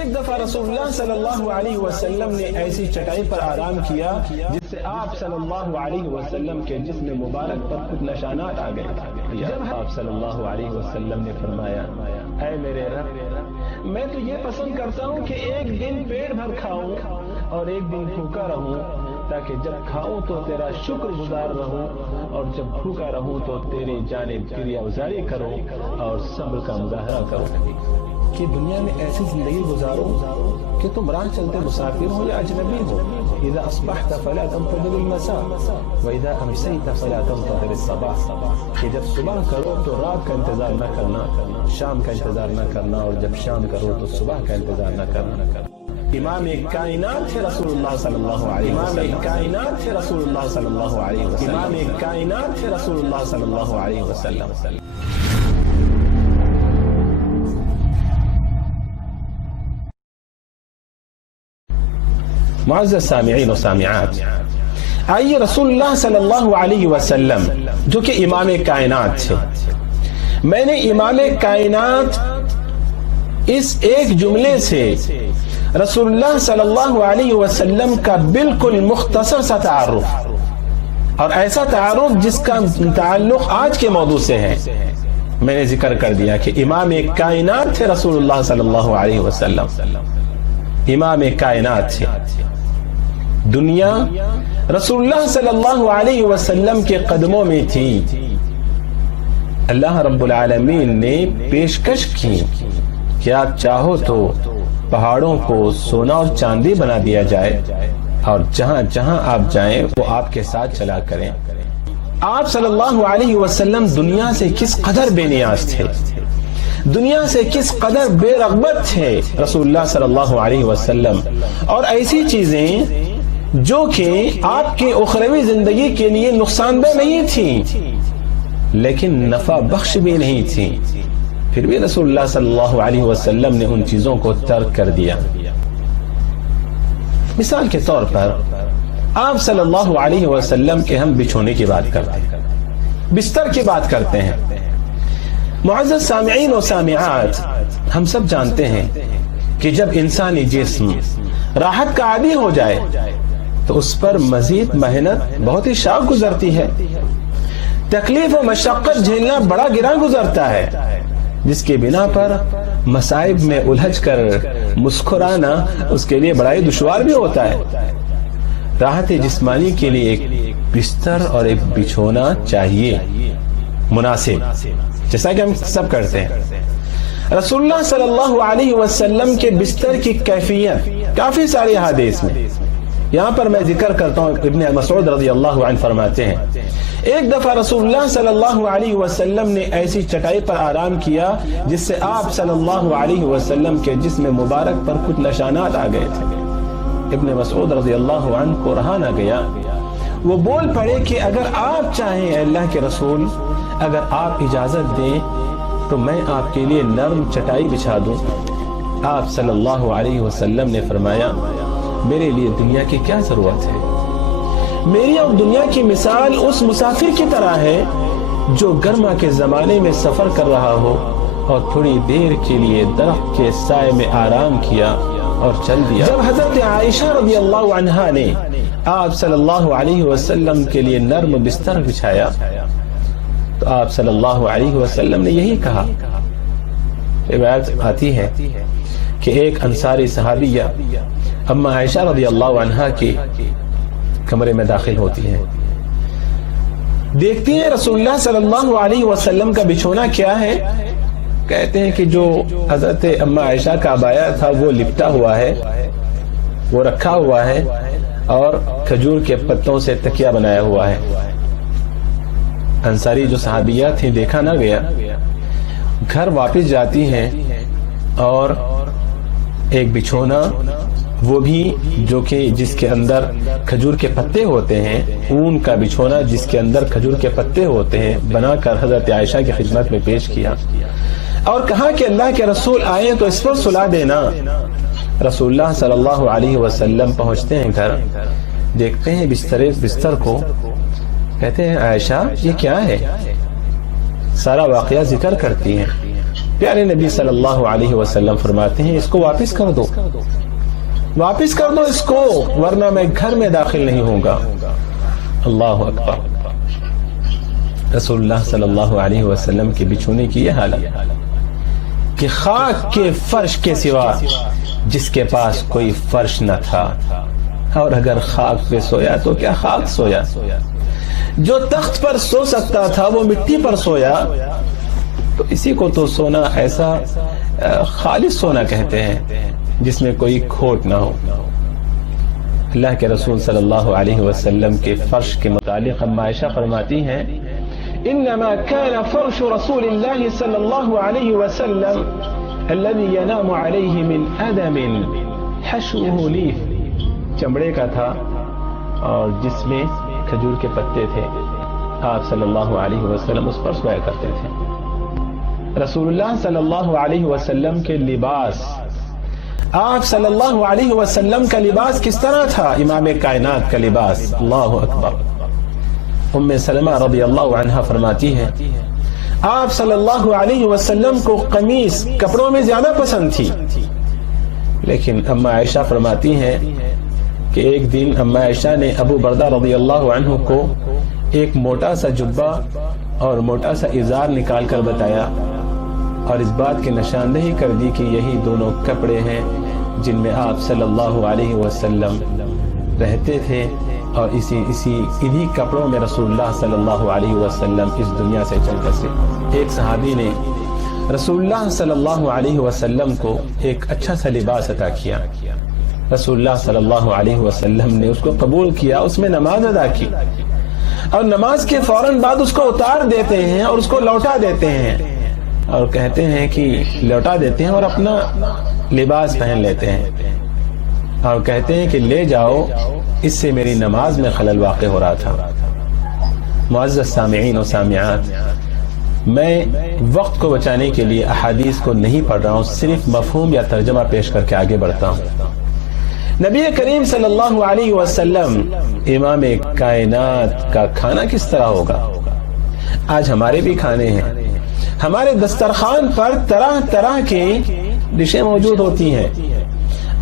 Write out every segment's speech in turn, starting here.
ایک دفعہ رسول اللہ صلی اللہ علیہ وسلم نے ایسی چٹائی پر آرام کیا جس سے آپ صلی اللہ علیہ وسلم کے جسم مبارک پر کچھ نشانات آ گئے. جب آپ صلی اللہ علیہ وسلم نے فرمایا اے میرے رب، میں تو یہ پسند کرتا ہوں کہ ایک دن پیٹ بھر کھاؤں اور ایک دن بھوکا رہوں، تاکہ جب کھاؤں تو تیرا شکر گزار رہوں اور جب بھوکا رہوں تو تیری جانب کریا گزاری کروں اور صبر کا مظاہرہ کروں. کہ دنیا میں ایسی زندگی گزارو کہ تم راہ چلتے مسافر ہو یا اجنبی ہو. اذا اصبحت فلا تنتظر المساء واذا امسيت فلا تنتظر الصباح. کہ جب صبح کرو تو رات کا انتظار نہ کرنا، شام کا انتظار نہ کرنا، اور جب شام کرو تو صبح کا انتظار نہ کرنا. امام کائنات تھے رسول اللہ صلی اللہ علیہ وسلم. امام کائنات تھے رسول اللہ صلی اللہ علیہ وسلم. امام کائنات تھے رسول اللہ صلی اللہ علیہ وسلم. معزز سامعین و سامعات، آئیے رسول اللہ صلی اللہ علیہ وسلم جو کہ امام کائنات تھے، میں نے امام کائنات اس ایک جملے سے رسول اللہ صلی اللہ علیہ وسلم کا بالکل مختصر سا تعارف اور ایسا تعارف جس کا تعلق آج کے موضوع سے ہے میں نے ذکر کر دیا کہ امام کائنات تھے رسول اللہ صلی اللہ علیہ وسلم. امام کائنات تھے. دنیا رسول اللہ صلی اللہ علیہ وسلم کے قدموں میں تھی. اللہ رب العالمین نے پیشکش کی کہ آپ چاہو تو پہاڑوں کو سونا اور چاندی بنا دیا جائے اور جہاں جہاں آپ جائیں وہ آپ کے ساتھ چلا کریں. آپ صلی اللہ علیہ وسلم دنیا سے کس قدر بے نیاز تھے، دنیا سے کس قدر بے رغبت تھے رسول اللہ صلی اللہ علیہ وسلم. اور ایسی چیزیں جو کہ آپ کی اخروی زندگی کے لیے نقصان دہ نہیں تھی لیکن نفع بخش بھی نہیں تھی، پھر بھی رسول اللہ صلی اللہ علیہ وسلم نے ان چیزوں کو ترک کر دیا. مثال کے طور پر آپ صلی اللہ علیہ وسلم کے ہم بچھونے کی بات کرتے ہیں، بستر کی بات کرتے ہیں. معزز سامعین و سامعات، ہم سب جانتے ہیں کہ جب انسانی جسم راحت کا عادی ہو جائے تو اس پر مزید محنت بہت ہی شاق گزرتی ہے، تکلیف و مشقت جھیلنا بڑا گراں گزرتا ہے، جس کے بنا پر مصائب میں الجھ کر مسکرانا اس کے لیے بڑا ہی دشوار بھی ہوتا ہے. راحت جسمانی کے لیے ایک بستر اور ایک بچھونا چاہیے مناسب، جیسا کہ ہم سب کرتے ہیں. رسول اللہ صلی اللہ علیہ وسلم کے بستر کی کیفیت کافی ساری احادیث میں، یہاں پر میں ذکر کرتا ہوں. ابن مسعود رضی اللہ عنہ فرماتے ہیں ایک دفعہ رسول اللہ صلی اللہ علیہ وسلم نے ایسی چٹائی پر آرام کیا جس سے آپ صلی اللہ علیہ وسلم کے جسم مبارک پر کچھ نشانات آ گئے تھے. ابن مسعود رضی اللہ عنہ کو رہا نہ گیا، وہ بول پڑے کہ اگر آپ چاہیں اللہ کے رسول، اگر آپ اجازت دیں تو میں آپ کے لیے نرم چٹائی بچھا دوں. آپ صلی اللہ علیہ وسلم نے فرمایا میرے لیے دنیا کی کیا ضرورت ہے، میری اور دنیا کی مثال اس مسافر کی طرح ہے جو گرما کے زمانے میں سفر کر رہا ہو اور تھوڑی دیر کے لیے درخت کے سائے میں آرام کیا اور چل دیا. جب حضرت عائشہ رضی اللہ عنہا نے آپ صلی اللہ علیہ وسلم کے لیے نرم بستر بچھایا تو آپ صلی اللہ علیہ وسلم نے یہی کہا. روایت آتی ہے کہ ایک انصاری صحابیہ اما عائشہ رضی اللہ عنہا کے کمرے میں داخل ہوتی ہیں، دیکھتی ہیں رسول اللہ صلی اللہ علیہ وسلم کا بچھونا کیا ہے. کہتے ہیں کہ جو حضرت اما عائشہ کا عبایا تھا وہ لپٹا ہوا ہے، وہ رکھا ہوا ہے اور کھجور کے پتوں سے تکیہ بنایا ہوا ہے. انصاری جو صحابیہ تھیں دیکھا نہ گیا، گھر واپس جاتی ہیں اور ایک بچھونا، وہ بھی جو کہ جس کے اندر کھجور کے پتے ہوتے ہیں، اون کا بچھونا جس کے اندر کھجور کے پتے ہوتے ہیں، بنا کر حضرت عائشہ کی خدمت میں پیش کیا اور کہا کہ اللہ کے رسول آئے تو اس پر سلا دینا. رسول اللہ صلی اللہ علیہ وسلم پہنچتے ہیں گھر، دیکھتے ہیں بستر کو، کہتے ہیں عائشہ یہ کیا ہے؟ سارا واقعہ ذکر کرتی ہیں. پیارے نبی صلی اللہ علیہ وسلم فرماتے ہیں اس کو واپس کر دو، واپس کر دو اس کو، ورنہ میں گھر میں داخل نہیں ہوں گا۔ اللہ اکبر۔ رسول اللہ صلی اللہ علیہ وسلم کے بچھونے کی یہ حالت کہ خاک کے فرش کے سوا جس کے پاس کوئی فرش نہ تھا، اور اگر خاک پہ سویا تو کیا خاک سویا، جو تخت پر سو سکتا تھا وہ مٹی پر سویا، تو اسی کو تو سونا ایسا خالص سونا کہتے ہیں جس میں کوئی کھوٹ نہ ہو۔ اللہ کے رسول صلی اللہ علیہ وسلم کے فرش کے متعلق ام عائشہ فرماتی ہیں انما كان فرش رسول الله صلی اللہ علیہ وسلم الذي ينام عليه من ادم حشوه لیف، چمڑے کا تھا اور جس میں کھجور کے پتے تھے، آپ صلی اللہ علیہ وسلم اس پر سویا کرتے تھے۔ رسول اللہ صلی اللہ علیہ وسلم کے لباس، آپ صلی اللہ علیہ وسلم کا لباس کس طرح تھا؟ امام کائنات کا لباس۔ اللہ اکبر۔ ام سلمہ رضی اللہ عنہا فرماتی ہے آپ صلی اللہ علیہ وسلم کو قمیص کپڑوں میں زیادہ پسند تھی، لیکن اما عائشہ فرماتی ہیں کہ ایک دن اما عائشہ نے ابو بردہ رضی اللہ عنہ کو ایک موٹا سا جبہ اور موٹا سا ازار نکال کر بتایا اور اس بات کی نشاندہی کر دی کہ یہی دونوں کپڑے ہیں جن میں آپ صلی اللہ علیہ وسلم رہتے تھے، اور انہی کپڑوں میں رسول اللہ صلی اللہ علیہ وسلم اس دنیا سے چل بسے۔ ایک صحابی نے رسول اللہ صلی اللہ علیہ وسلم کو ایک اچھا سا لباس عطا کیا، رسول اللہ صلی اللہ علیہ وسلم نے اس کو قبول کیا، اس میں نماز ادا کی، اور نماز کے فوراً بعد اس کو اتار دیتے ہیں اور اس کو لوٹا دیتے ہیں، اور کہتے ہیں کہ لوٹا دیتے ہیں اور اپنا لباس پہن لیتے ہیں، اور کہتے ہیں کہ لے جاؤ، اس سے میری نماز میں خلل واقع ہو رہا تھا۔ معزز سامعین و سامعات، میں وقت کو بچانے کے لیے احادیث کو نہیں پڑھ رہا ہوں، صرف مفہوم یا ترجمہ پیش کر کے آگے بڑھتا ہوں۔ نبی کریم صلی اللہ علیہ وسلم امام کائنات کا کھانا کس طرح ہوگا؟ آج ہمارے بھی کھانے ہیں، ہمارے دسترخوان پر طرح طرح کی ڈشیں موجود ہوتی ہیں،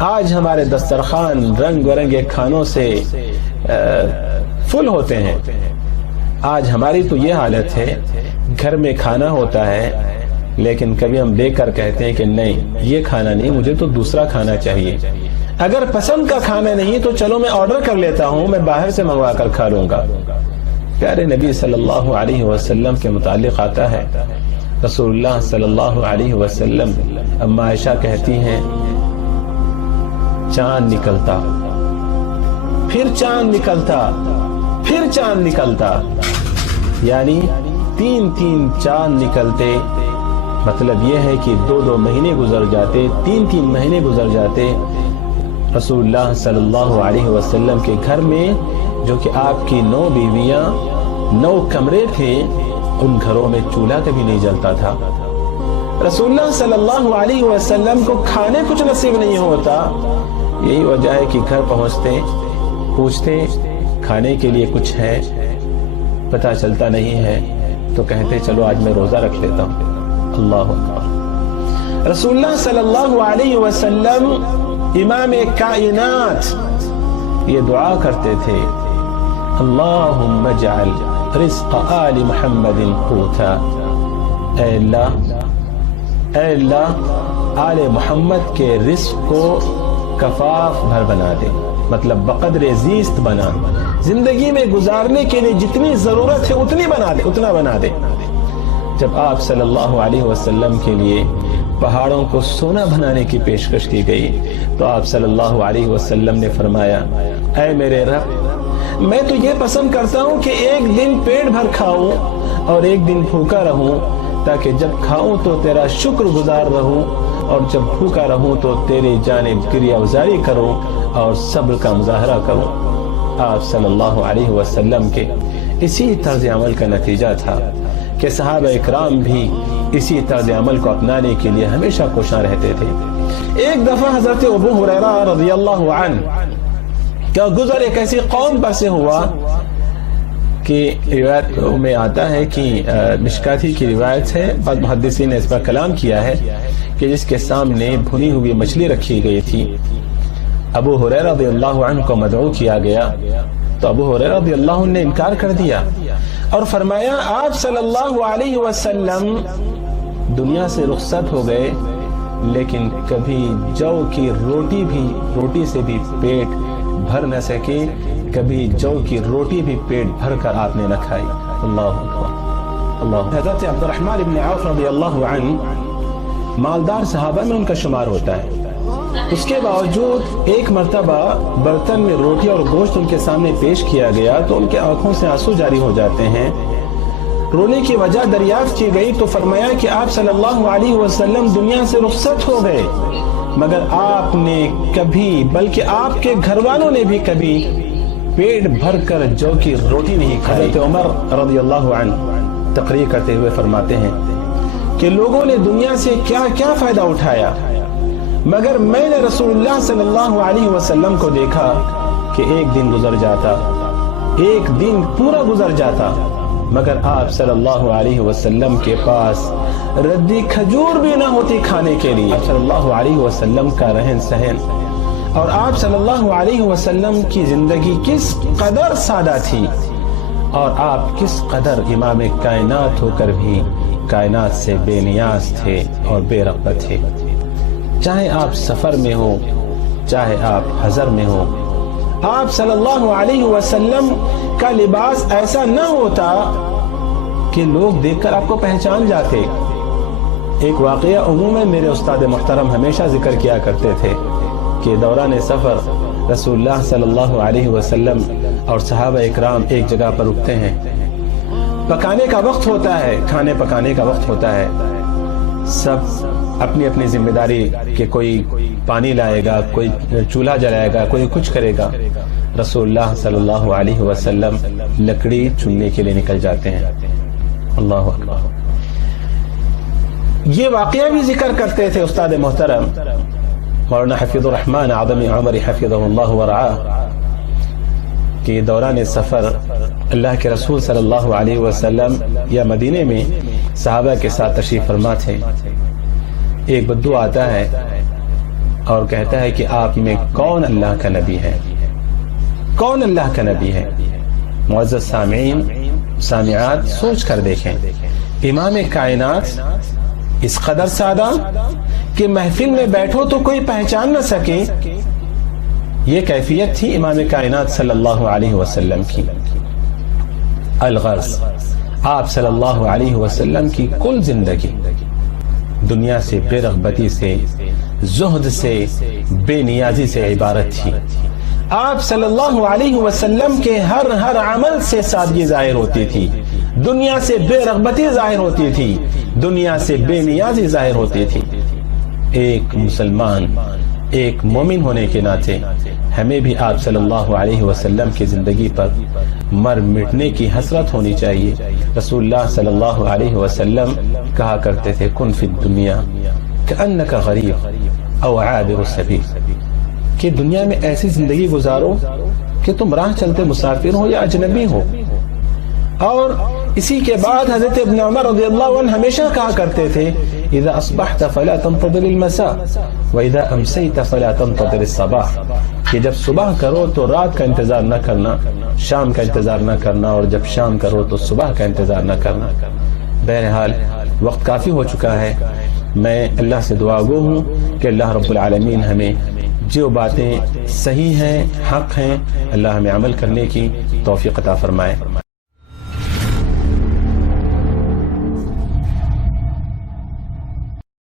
آج ہمارے دسترخوان رنگ برنگے کھانوں سے فل ہوتے ہیں۔ آج ہماری تو یہ حالت ہے، گھر میں کھانا ہوتا ہے لیکن کبھی ہم دیکھ کر کہتے ہیں کہ نہیں یہ کھانا نہیں، مجھے تو دوسرا کھانا چاہیے، اگر پسند کا کھانا نہیں تو چلو میں آرڈر کر لیتا ہوں، میں باہر سے منگوا کر کھا لوں گا۔ پیارے نبی صلی اللہ علیہ وسلم کے متعلق آتا ہے، رسول اللہ صلی اللہ علیہ وسلم اما عائشہ کہتی ہیں چاند نکلتا، پھر چاند نکلتا، پھر چاند نکلتا، یعنی تین تین چاند نکلتے، مطلب یہ ہے کہ 2 مہینے گزر جاتے، 3 مہینے گزر جاتے رسول اللہ صلی اللہ علیہ وسلم کے گھر میں، جو کہ آپ کی 9 بیویاں 9 کمرے تھے، ان گھروں میں چولہا کبھی نہیں جلتا تھا۔ رسول اللہ صلی اللہ علیہ وسلم کو کھانے کچھ نصیب نہیں ہوتا، یہی وجہ ہے کہ گھر پہنچتے پوچھتے کھانے کے لیے کچھ ہے، پتہ چلتا نہیں ہے تو کہتے چلو آج میں روزہ رکھ لیتا ہوں۔ اللہ اکبر۔ رسول اللہ صلی اللہ علیہ وسلم امام کائنات یہ دعا کرتے تھے اللہم اجعل رزق آل محمد قوتا، اے اللہ آل محمد کے رزق کو کفاف بھر بنا دے، مطلب بقدر زیست بنا، زندگی میں گزارنے کے لیے جتنی ضرورت ہے اتنا بنا دے۔ جب آپ صلی اللہ علیہ وسلم کے لیے پہاڑوں کو سونا بنانے کی پیشکش کی گئی تو آپ صلی اللہ علیہ وسلم نے فرمایا اے میرے رب، میں تو یہ پسند کرتا ہوں کہ ایک دن پیٹ بھر کھاؤں اور ایک دن بھوکا رہوں، تاکہ جب کھاؤں تو تیرا شکر گزار رہوں اور جب بھوکا رہوں تو تیری جانب گریہ گزاری کروں اور صبر کا مظاہرہ کروں۔ آپ صلی اللہ علیہ وسلم کے اسی طرز عمل کا نتیجہ تھا کہ صحابہ اکرام بھی اسی طرز عمل کو اپنانے کے لیے ہمیشہ کوشاں رہتے تھے۔ ایک دفعہ حضرت ابو ہریرہ رضی اللہ عنہ کا گزر ایک ایسی قوم پر سے ہوا کہ روایت میں آتا ہے کہ مشکاتی کی روایت ہے، بعض محدثین نے اس پر کلام کیا ہے کہ جس کے سامنے بھنی ہوئی مچھلی رکھی گئی تھی، ابو ہریرہ رضی اللہ عنہ کو مدعو کیا گیا تو ابو ہریرہ رضی اللہ عنہ نے انکار کر دیا اور فرمایا آپ صلی اللہ علیہ وسلم دنیا سے رخصت ہو گئے لیکن کبھی جو کی روٹی سے بھی پیٹ بھر نہ سکے، کبھی جو کی روٹی بھی پیٹ بھر کر آپ نے نہ کھائی۔ اللہ اکبر اللہ۔ حضرت عبد الرحمن بن عوف رضی اللہ عنہ مالدار صحابہ میں ان کا شمار ہوتا ہے، اس کے باوجود ایک مرتبہ برتن میں روٹی اور گوشت ان کے سامنے پیش کیا گیا تو ان کے آنکھوں سے آنسو جاری ہو جاتے ہیں۔ رونے کی وجہ دریافت کی گئی تو فرمایا کہ آپ صلی اللہ علیہ وسلم دنیا سے رخصت ہو گئے مگر آپ نے کبھی، بلکہ آپ کے گھر والوں نے بھی کبھی پیٹ بھر کر جو کی روٹی نہیں کھائی۔ حضرت عمر رضی اللہ عنہ تقریر کرتے ہوئے فرماتے ہیں کہ لوگوں نے دنیا سے کیا کیا فائدہ اٹھایا مگر میں نے رسول اللہ صلی اللہ علیہ وسلم کو دیکھا کہ ایک دن گزر جاتا، ایک دن پورا گزر جاتا مگر آپ صلی اللہ علیہ وسلم کے پاس ردی کھجور بھی نہ ہوتی کھانے کے لیے۔ آپ صلی اللہ علیہ وسلم کا رہن سہن اور آپ صلی اللہ علیہ وسلم کی زندگی کس قدر سادہ تھی اور آپ کس قدر امام کائنات ہو کر بھی کائنات سے بے نیاز تھے اور بے رغبت تھے۔ چاہے آپ سفر میں ہو چاہے آپ حضر میں ہو، آپ صلی اللہ علیہ وسلم کا لباس ایسا نہ ہوتا کہ لوگ دیکھ کر آپ کو پہچان جاتے۔ ایک واقعہ عموماً میرے استاد محترم ہمیشہ ذکر کیا کرتے تھے کہ دوران سفر رسول اللہ صلی اللہ علیہ وسلم اور صحابہ اکرام ایک جگہ پر رکتے ہیں، پکانے کا وقت ہوتا ہے، کھانے پکانے کا وقت ہوتا ہے، سب اپنی اپنی ذمہ داری کہ کوئی پانی لائے گا، کوئی چولہا جلائے گا، کوئی کچھ کرے گا۔ رسول اللہ صلی اللہ علیہ وسلم لکڑی چننے کے لیے نکل جاتے ہیں۔ اللہ اکبر۔ یہ واقعہ بھی ذکر کرتے تھے استاد محترم مولانا حفیظ الرحمن اعظم عمر حفظہ اللہ ورعاہ کہ دوران سفر اللہ کے رسول صلی اللہ علیہ وسلم یا مدینے میں صحابہ کے ساتھ تشریف فرما تھے، ایک بدو آتا ہے اور کہتا ہے کہ آپ میں کون اللہ کا نبی ہے، کون اللہ کا نبی ہے؟ معزز سامعین سامعات سوچ کر دیکھیں، امام کائنات اس قدر سادہ کہ محفل میں بیٹھو تو کوئی پہچان نہ سکے، یہ کیفیت تھی امام کائنات صلی اللہ علیہ وسلم کی۔ الغرض آپ صلی اللہ علیہ وسلم کی کل زندگی دنیا سے بے رغبتی سے، زہد سے، بے نیازی سے عبارت تھی۔ آپ صلی اللہ علیہ وسلم کے ہر عمل سے سادگی ظاہر ہوتی تھی، دنیا سے بے رغبتی ظاہر ہوتی تھی، دنیا سے بے نیازی ظاہر ہوتی تھی۔ ایک مسلمان، ایک مومن ہونے کے ناطے ہمیں بھی آپ صلی اللہ علیہ وسلم کی زندگی پر مر مٹنے کی حسرت ہونی چاہیے۔ رسول اللہ صلی اللہ علیہ وسلم کہا کرتے تھے کن فی الدنیا کأنک غریب او عابر السبیل، کہ دنیا میں ایسی زندگی گزارو کہ تم راہ چلتے مسافر ہو یا اجنبی ہو۔ اور اسی کے بعد حضرت ابن عمر رضی اللہ عنہ ہمیشہ کہا کرتے تھے اذا اصبحت فلا تنتظر المساء واذا امسیت فلا تنتظر الصباح، کہ جب صبح کرو تو رات کا انتظار نہ کرنا، شام کا انتظار نہ کرنا، اور جب شام کرو تو صبح کا انتظار نہ کرنا۔ بہرحال وقت کافی ہو چکا ہے، میں اللہ سے دعا گو ہوں کہ اللہ رب العالمین ہمیں جو باتیں صحیح ہیں، حق ہیں، اللہ ہمیں عمل کرنے کی توفیق عطا فرمائے۔